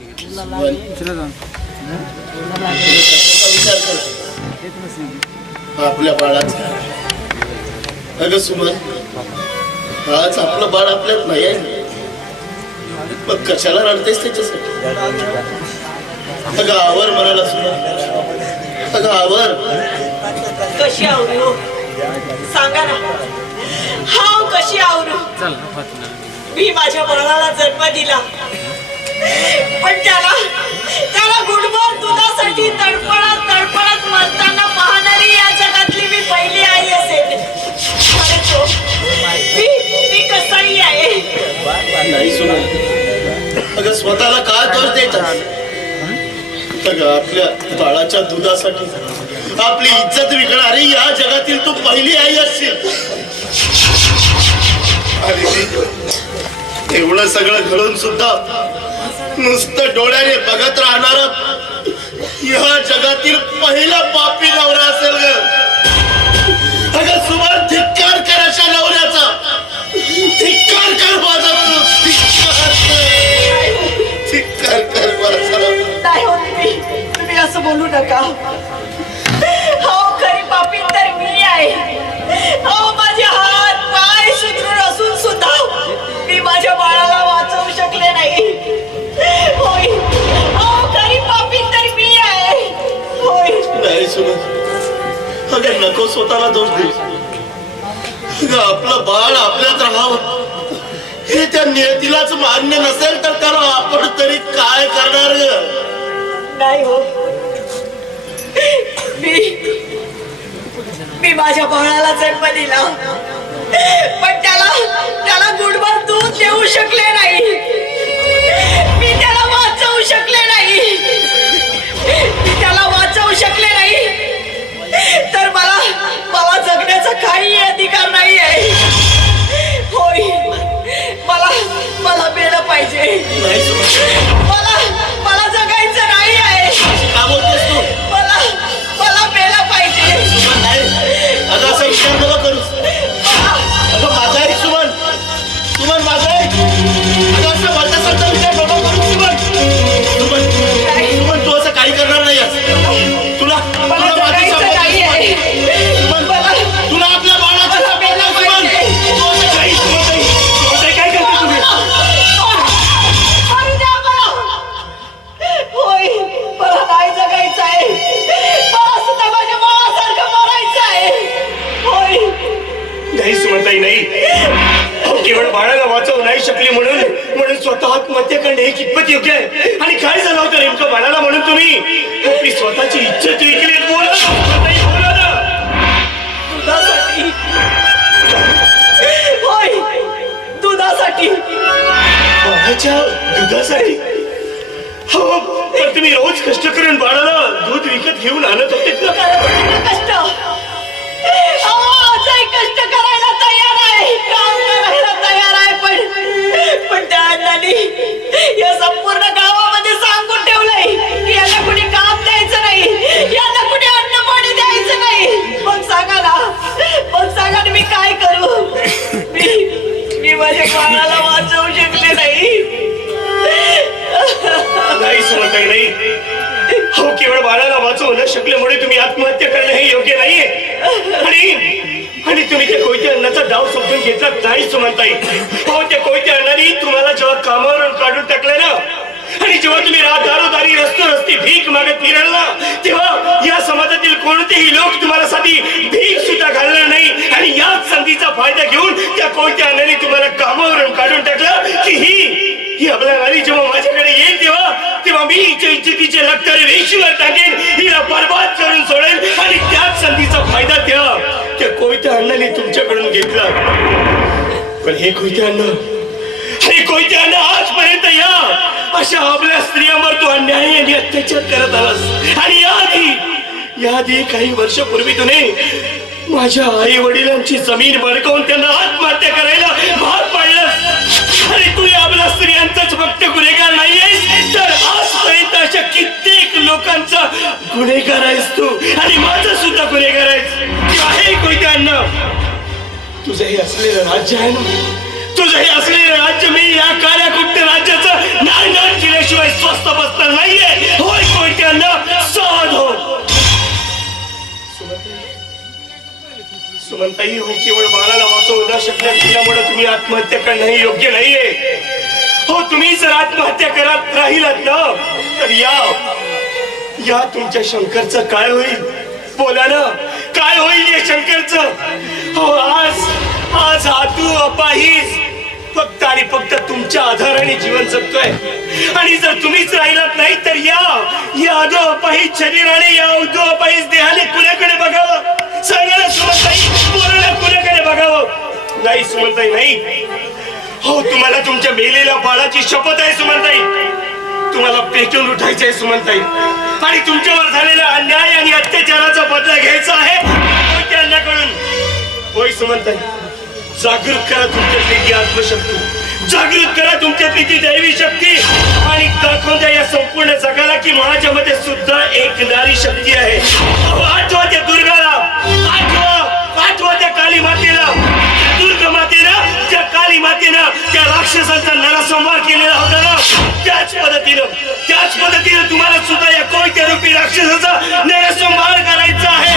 विचार कर आपल्या बाळाचा. अगं सुमन आज आपलं बाळ आपल्यात नाही आहे. मग कशाला रडतेस त्याच्यासाठी? अगं आवर म्हणाला सुमन. अगं आवर. कशी आवरू सांगा ना. हाव कशी आवरू? मी माझ्या बाळाला जन्म दिला. पण त्याला त्याला गुडभर दुधासाठी तडफडत तडफडत मरताना पाहणारी या जगातली मी पहिली आई असेल. हो. मी मी कसाही आहे. अगं स्वतःला का दोष द्यायचा अगं आपल्या बाळाच्या दुधासाठी. आपली इज्जत विकणारी या जगातील तू पहिली आई असशील. एवढं सगळं घडून सुद्धा नुसतं डोळ्याने बघत राहणार ह्या जगातील पहिला पापी नवरा असेल ग. अगं सुमार धिक्कार कर अशा नवऱ्याचा. धिक्कार कर माझा तू. धिक्कार कर. धिक्कार कर माझा नाही होत मी. तुम्ही असं बोलू नका. म्हणजे नको स्वतःला दोष देऊ. आपलं बाळ आपल्यात राहावं. हे त्या नियतीलाच मान्य नसेल तर त्याला आपण तरी काय करणार ग? नाही हो. मी मी माझ्या बाळाला जन्म दिला. पण त्याला त्याला गुडभर दूध देऊ शकले नाही. मी त्याला वाचवू शकले नाही. मला जगण्याचा काही अधिकार नाही आहे होय. मला मला मेलं पाहिजे. नाही शकली म्हणून म्हणून स्वतः आत्महत्या करणे हे कितपत योग्य आहे? आणि काय झालं होतं नेमकं बाळाला म्हणून तुम्ही? आपली स्वतःची बोला ना. दुधासाठी. हो पण तुम्ही रोज कष्ट करून बाळाला दूध विकत घेऊन आणत होते कष्ट. शकल्यामुळे तुम्ही आत्महत्या करणं हे योग्य नाहीये. आणि आणि तुम्ही त्या कोयत्या अन्नाचा डाव समजून घेतला नाहीच म्हणताय. हो त्या कोयत्या अन्नाने तुम्हाला जेव्हा कामावरून काढून टाकलं ना आणि जेव्हा तुम्ही दारोदारी रस्तो रस्ती भीक मागत फिराल तेव्हा या समाजातील कोणतेही लोक तुम्हाला साधी भीक सुद्धा घालणार नाही. आणि याच संधीचा फायदा घेऊन त्या कोयत्या अन्नाने तुम्हाला कामावरून काढून टाकलं की ही ही आपल्या घरी जेव्हा माझ्याकडे येईल तेव्हा तेव्हा मी हिच्या इज्जतीचे लष्करी वेशीवर टाकेन. हिला बर्बाद करून सोडेल आणि त्याच संधीचा फायदा त्या त्या कोयत्या अण्णाने तुमच्याकडून घेतला. पण हे कोयत्या अण्णा हे कोयत्या अण्णा आजपर्यंत या. अशा आपल्या स्त्रियांवर तू अन्याय आणि अत्याचार करत आलास. आणि याआधी याआधी काही वर्षापूर्वी तुने माझ्या आई वडिलांची जमीन बळकावून त्यांना आत्महत्या करायला फक्त गुन्हेगार नाही आहेस तर आजपर्यंत अशा कित्येक लोकांचा गुन्हेगार आहेस तू. आणि माझा सुद्धा गुन्हेगार आहेस. आहे कोयत्यांना तुझं हे असलेलं राज्य आहे ना? तुझं हे असलेलं राज्य मी या काळ्या कुठल्या राज्याचं नाही नाण केल्याशिवाय स्वस्त बसणार नाहीये. होय कोयत्यांना सहज हो. सुमंताई हो केवळ बाळाला वाचवू न शकल्या तुम्ही आत्महत्या करणं हे योग्य नाहीये. हो तुम्ही जर आत्महत्या करत राहिलात ना तर या या तुमच्या शंकरचं काय होईल? बोला ना काय होईल या शंकरचं? हो आज आज हातू अपाहीस फक्त आणि फक्त तुमच्या आधाराने जीवन जगतोय. आणि जर तुम्हीच राहिलात नाही तर या या अधो अपाहित शरीराने या अधो अपाहित देहाने कुणाकडे बघावं? सांगा ना सुमनताई कुणाकडे बघावं? नाही सुमताई नाही. हो तुम्हाला तुमच्या मेलेल्या बाळाची शपथ आहे सुमनताई. तुम्हाला पेटून उठायचंय सुमनताई. आणि तुमच्यावर झालेला अन्याय आणि अत्याचाराचा बदला घ्यायचा आहे मोहित्यांकडून होय सुमनताई. जागृत करा तुमच्यातली ती आत्मशक्ती. जागृत करा तुमच्यातली ती दैवी शक्ती. आणि दाखवून द्या या संपूर्ण जगाला की माझ्यामध्ये सुद्धा एक नारी शक्ती आहे. आठवा त्या दुर्गाला. आठवा. आठवा त्या काली मातेला. राक्षसांचा राक्षसांचा नरसंहार केलेला होता ना? त्याच पद्धतीनं त्याच पद्धतीनं तुम्हाला सुद्धा या कोणत्या रूपी राक्षसाचा नरसंहार करायचा आहे.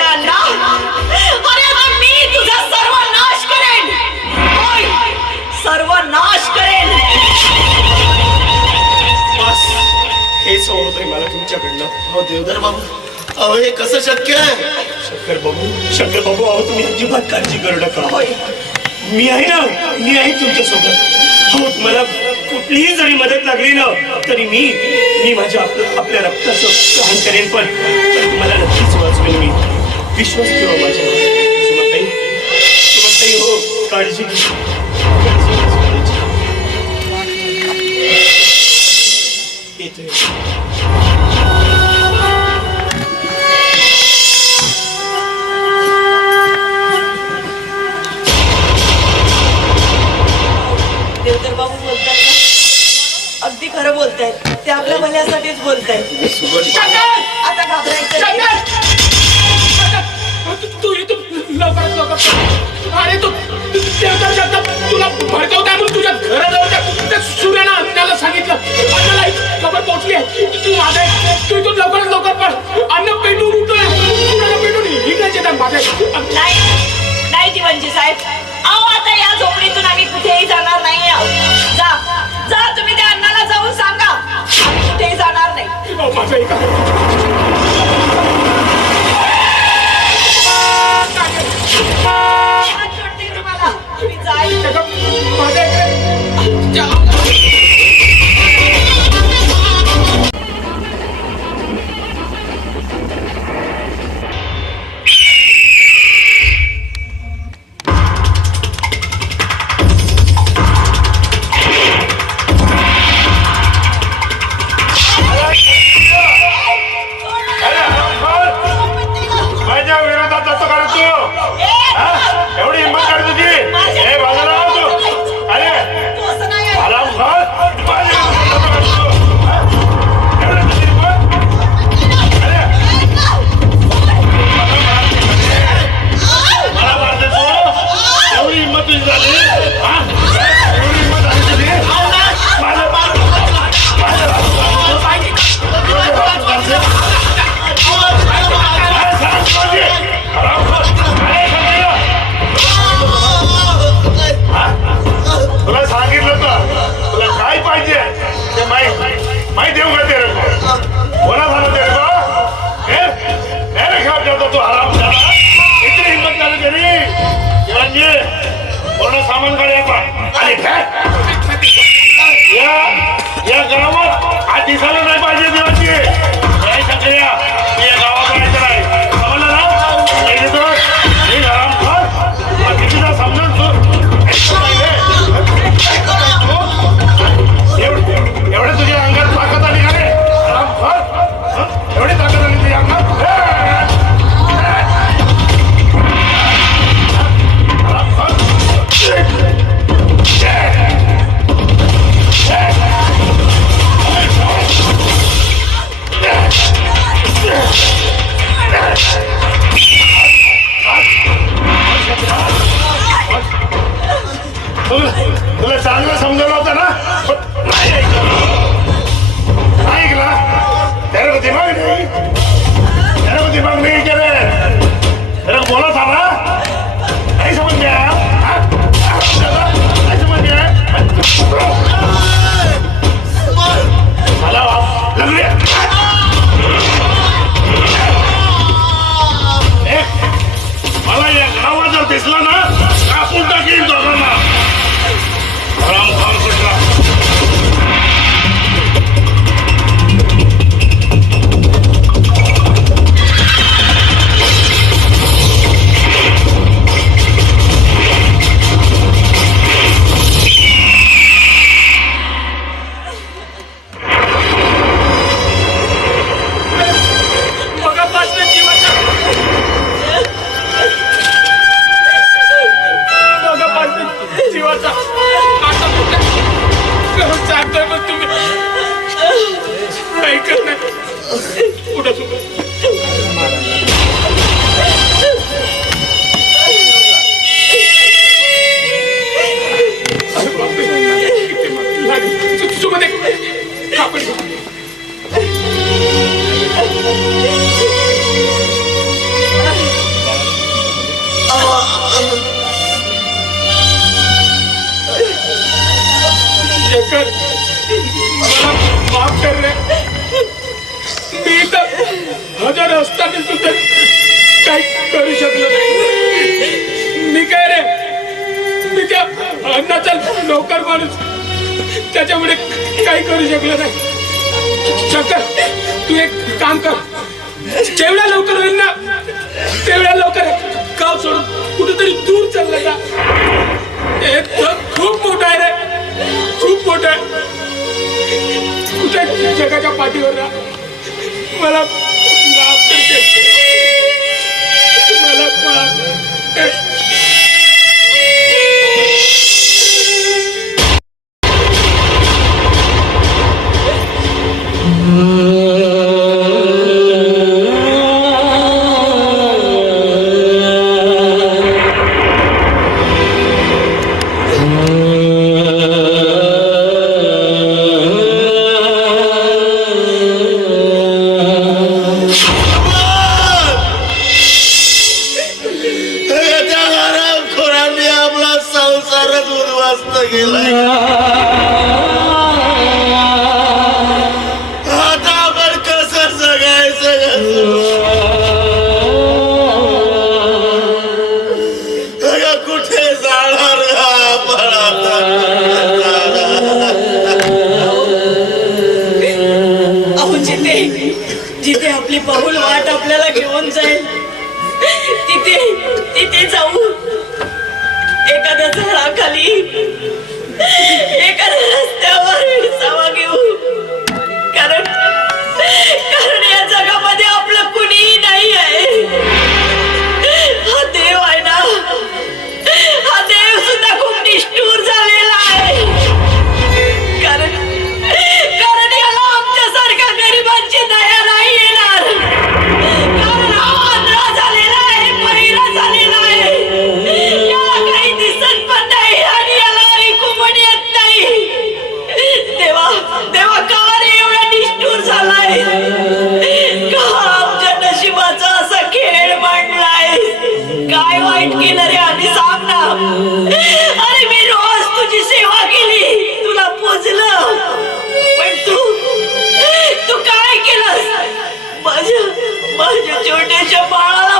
अण्णा अरे आता मी तुझा सर्व नाश करेन. होय सर्व नाश करेन. बस हेच होतंय मला तुमच्याकडनं. हो देवधर बाबू अहो हे कसं शक्य आहे? शंकर बाबू शंकर बाबू अहो तुम्ही अजिबात काळजी करू नका. होय. मी आहे ना मी आहे तुमच्यासोबत हो तुम्हाला कुठलीही जरी मदत लागली ना तरी मी मी माझ्या आपलं आपल्या रक्ताचं सहन करेन पण पण तुम्हाला नक्कीच वाचवेन मी. विश्वास ठेवा सुमनताई हो काळजी. येतोय. देवधर बाबू बोलतायत ना? अगदी खरं बोलतायत. ते आपल्या भल्यासाठीच बोलतायत. आता घाबरायचं. नाही. लवकरात लवकर अरे तू शब्द तुला भडकवताय म्हणून तुझ्या घराजवळ त्या- सूर्यानं अन्नाला सांगितलं. अन्नाला खबर पोहोचली आहे. तू माझा तू इथून लवकरात लवकर पड अन्न पेटून उठतोय सूर्याला पेटून? हिंगायचे त्या माझ्या नाही. नाही दिवंजी साहेब. अहो आता या झोपडीतून आम्ही कुठेही जाणार नाही आहोत जा. जा तुम्ही त्या अण्णाला जाऊन सांगा. आम्ही कुठेही जाणार नाही. माझं माझ्या या गावात आधी झालं Come on! माफ कर रे मी तर हजार असताना सुद्धा काही करू शकलो नाही मी काय रे मी त्या अन्नाचा नोकर माणूस त्याच्यामुळे काही करू शकलं नाही शंकर तू एक काम कर जेवढ्या लवकर होईल ना तेवढ्या लवकर गाव सोडून कुठेतरी दूर चाललं का एक खूप मोठा आहे रे खूप मोठा आहे तुमच्या जगाच्या पाठीवर मला मला जाऊ. एखाद्या झाडाखाली ಇವನ್ ಟೆನ್ಷನ್ ಬಹಳ